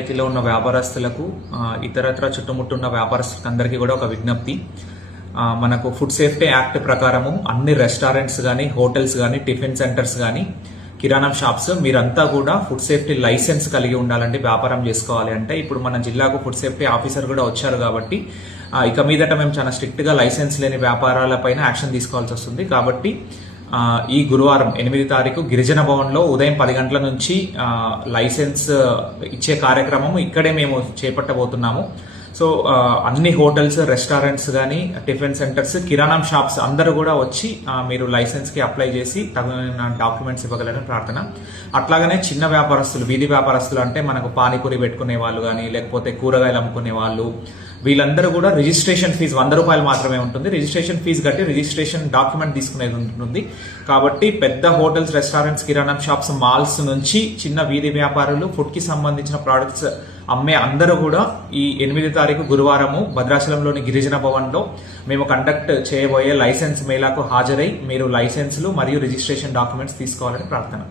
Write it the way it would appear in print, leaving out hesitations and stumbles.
రైతులో ఉన్న వ్యాపారస్తులకు ఇతరత్ర చుట్టుముట్టున్న వ్యాపారస్తులకు అందరికీ కూడా ఒక విజ్ఞప్తి. మనకు ఫుడ్ సేఫ్టీ యాక్ట్ ప్రకారము అన్ని రెస్టారెంట్స్ కానీ, హోటల్స్ కానీ, టిఫిన్ సెంటర్స్ కానీ, కిరాణం షాప్స్ మీరంతా కూడా ఫుడ్ సేఫ్టీ లైసెన్స్ కలిగి ఉండాలండి వ్యాపారం చేసుకోవాలి అంటే. ఇప్పుడు మన జిల్లాకు ఫుడ్ సేఫ్టీ ఆఫీసర్ కూడా వచ్చారు కాబట్టి ఇక మీదట మేము చాలా స్ట్రిక్ట్గా లైసెన్స్ లేని వ్యాపారాలపైన యాక్షన్ తీసుకోవాల్సి వస్తుంది. కాబట్టి ఈ గురువారం 8 తారీఖు గిరిజన భవన్లో ఉదయం 10 గంటల నుంచి లైసెన్స్ ఇచ్చే కార్యక్రమం ఇక్కడే మేము చేపట్టబోతున్నాము. సో అన్ని హోటల్స్, రెస్టారెంట్స్ కానీ, టిఫిన్ సెంటర్స్, కిరాణం షాప్స్ అందరూ కూడా వచ్చి మీరు లైసెన్స్కి అప్లై చేసి తగిన డాక్యుమెంట్స్ ఇవ్వగలని ప్రార్థన. అట్లాగనే చిన్న వ్యాపారస్తులు, వీధి వ్యాపారస్తులు అంటే మనకు పానీపూరి పెట్టుకునే వాళ్ళు కానీ, లేకపోతే కూరగాయలు అమ్ముకునే వాళ్ళు, వీళ్ళందరూ కూడా రిజిస్ట్రేషన్ ఫీజు 100 రూపాయలు మాత్రమే ఉంటుంది. రిజిస్ట్రేషన్ ఫీజు కట్టి రిజిస్ట్రేషన్ డాక్యుమెంట్ తీసుకునేది ఉంటుంది. కాబట్టి పెద్ద హోటల్స్, రెస్టారెంట్స్, కిరాణం షాప్స్, మాల్స్ నుంచి చిన్న వీధి వ్యాపారులు, ఫుడ్కి సంబంధించిన ప్రోడక్ట్స్ అమ్మే అందరూ కూడా ఈ 8 తారీఖు గురువారము భద్రాచలంలోని గిరిజన భవన్లో మేము కండక్ట్ చేయబోయే లైసెన్స్ మేళాకు హాజరై మీరు లైసెన్సులు మరియు రిజిస్ట్రేషన్ డాక్యుమెంట్స్ తీసుకోవాలని ప్రార్థన.